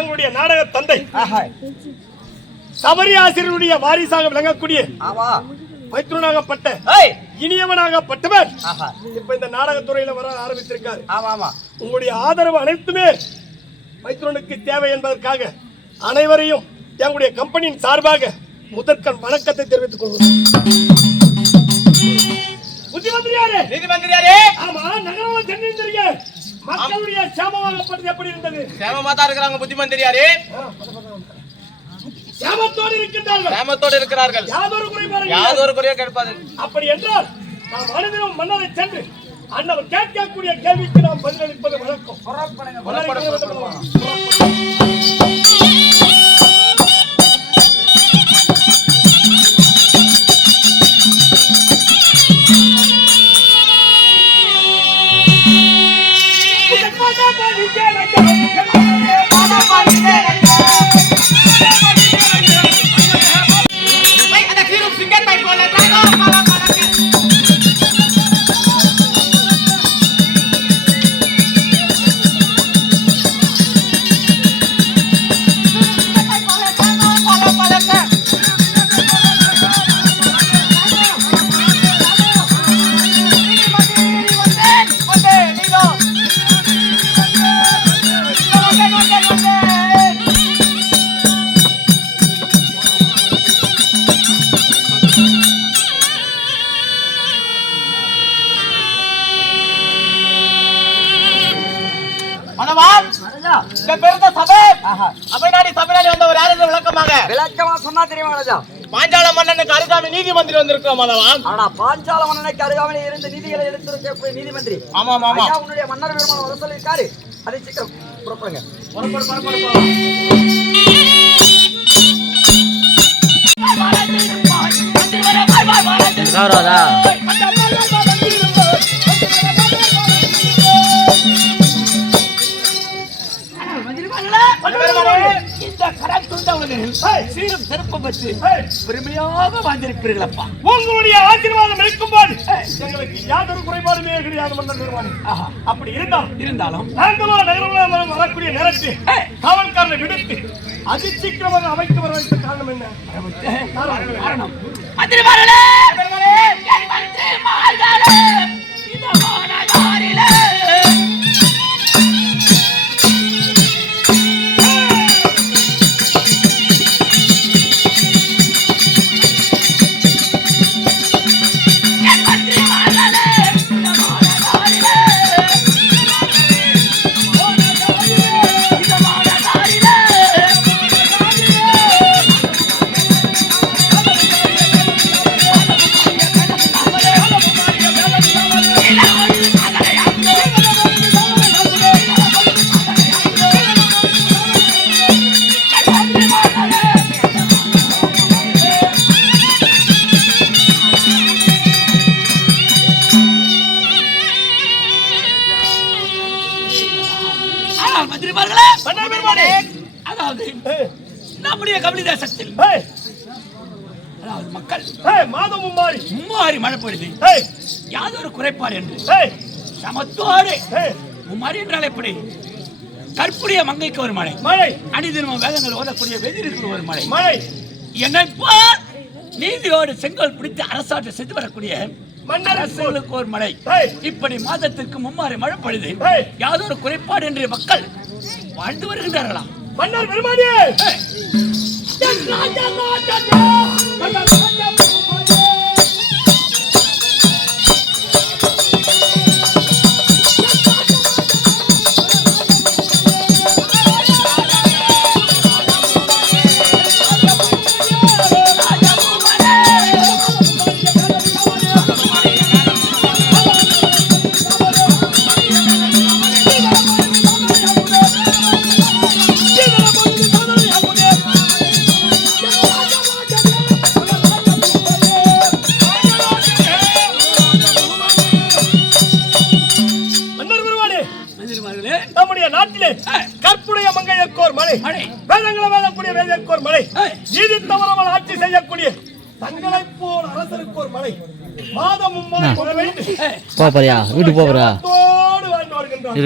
எங்களுடைய நாடக தந்தை சபரி ஆசிரியருடைய வாரிசாக விளங்கக்கூடிய மைத்ரனாகப்பட்ட இனியவனாகப்பட்டவர் இப்ப இந்த நாடகத்துறையில வர ஆரம்பித்திருக்காரு. உங்களுடைய ஆதரவு அனைத்துமே மைத்ரனுக்கு தேவை என்பதற்காக அனைவரையும் எங்களுடைய கம்பெனியின் சார்பாக முதற்கண் வணக்கத்தை தெரிவித்துக் கொள்கிறோம். ஆமா, நகரம் சென்னை மக்களுடைய சேமமாகப்பட்டது எப்படி இருந்தது? சேமமா தான் இருக்கிறாங்க புத்திமந்திரியாரே. சேமத்தோடு இருக்கிறார்கள். யாதொரு குறையும் கேட்பாது. அப்படி என்றால் நாம் அனைவரும் மன்னரை சென்று அண்ணவர் கேட்கக்கூடிய கேள்விக்கு நாம் பதிலளிப்பது வழக்கம். பாஞ்சால மன்னனுக்கு அருகாமை நீதி மந்திரி வந்திருக்கிறோம். பாஞ்சால மன்னனுக்கு அருகாமையில் இருந்த நீதிகளை எடுத்திருக்கக்கூடிய நீதிமந்திரி. ஆமா ஆமா, உன்னுடைய மன்னர் பெருமாள் வர சொல்லியிருக்காரு. அதை சீக்கிரம் புறப்படுங்க. சீரும் சிறப்பும் வச்சு பெருமையாக வாழ்ந்திருக்கிறீர்கள் அப்பா. உங்களுடைய ஆசீர்வாதம் இருக்கும் போது எங்களுக்கு யாதொரு குறைபாடுமே கிடையாது மன்னர் பெருமானே. அப்படி இருந்தாலும் நாங்களும் நகரம் வரக்கூடிய நேரத்தில் காவல்காரனை விடுத்து அதிசீக்கிரமாக அமைத்து வர வைத்த காரணம் என்ன? காரணம் நம்முடைய கபடி தேசத்தில் மக்கள் மாதம் மும்மாறி மழை பொழுது யாதொரு குறைப்பாடு என்று சமத்தோடு மும்மாறி என்றால் எப்படி? கற்புடைய மங்கைக்கு ஒரு மழை, அணிதினமும் வேதங்கள் ஓதக்கூடிய வெதிருக்கு ஒரு மழை, என்னைப்போ நீதியோடு செங்கோல் பிடித்து அரசாட்சி சென்று வரக்கூடிய அரசுகளுக்கு ஒரு மழை. இப்படி மாதத்திற்கு மும்மாறி மழை பொழுது யாதொரு குறைபாடு என்று மக்கள் வாழ்ந்து வருகின்றார்களா? மன்னர் பெருமானே, நம்முடைய நாட்டிலே கற்புடைய மங்கையர்க்கோர் மழை, வேதங்களை வேதக்கூடிய வேதற்கோர் மழை, நீதி தவறாமல் ஆட்சி செய்யக்கூடிய தங்களை போல் அரசருக்கு ஒரு மழை, மாதம் மும்மாறி மழை வேண்டும். வீட்டு போறா வாழ்ந்து வருகின்றோம்.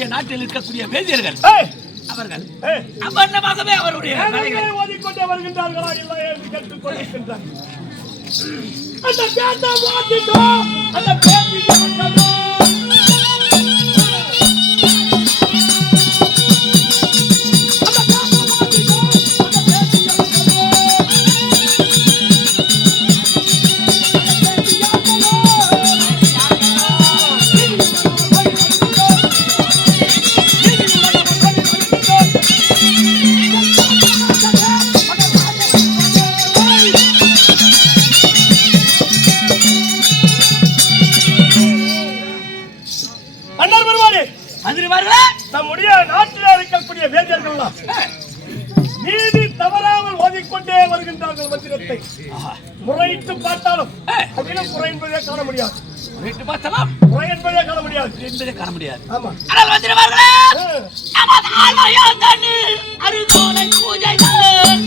நம்முடைய நாட்டில் இருக்கக்கூடிய வேதியர்கள் அவர்கள் அபர்ணமாகவே அவருடைய வேதங்களை ஓதிக்கொண்டே வருகின்றார்களா இல்லை என்று கேட்டுக் கொண்டிருக்கின்றார். அந்த பேட்டை மாத்திட்டோம், அந்த பேட்டியை மாற்றணும். நம்முடைய நாட்டில் இருக்கக்கூடிய வேதியர்கள் நீதி தவறாமல் ஓதிக்கொண்டே வருகின்றார்கள். மந்திரத்தை முறையிட்டு பார்த்தாலும் அதிலும் குறை என்பதே காண முடியாது. முறையிட்டு பார்த்தாலும் குறை என்பதே காண முடியாது என்பதே காண முடியாது. ஆமா, ஆனால் மந்திரவார்களே நமது ஆலயம் தண்ணீர் அருகோலை பூஜைகள்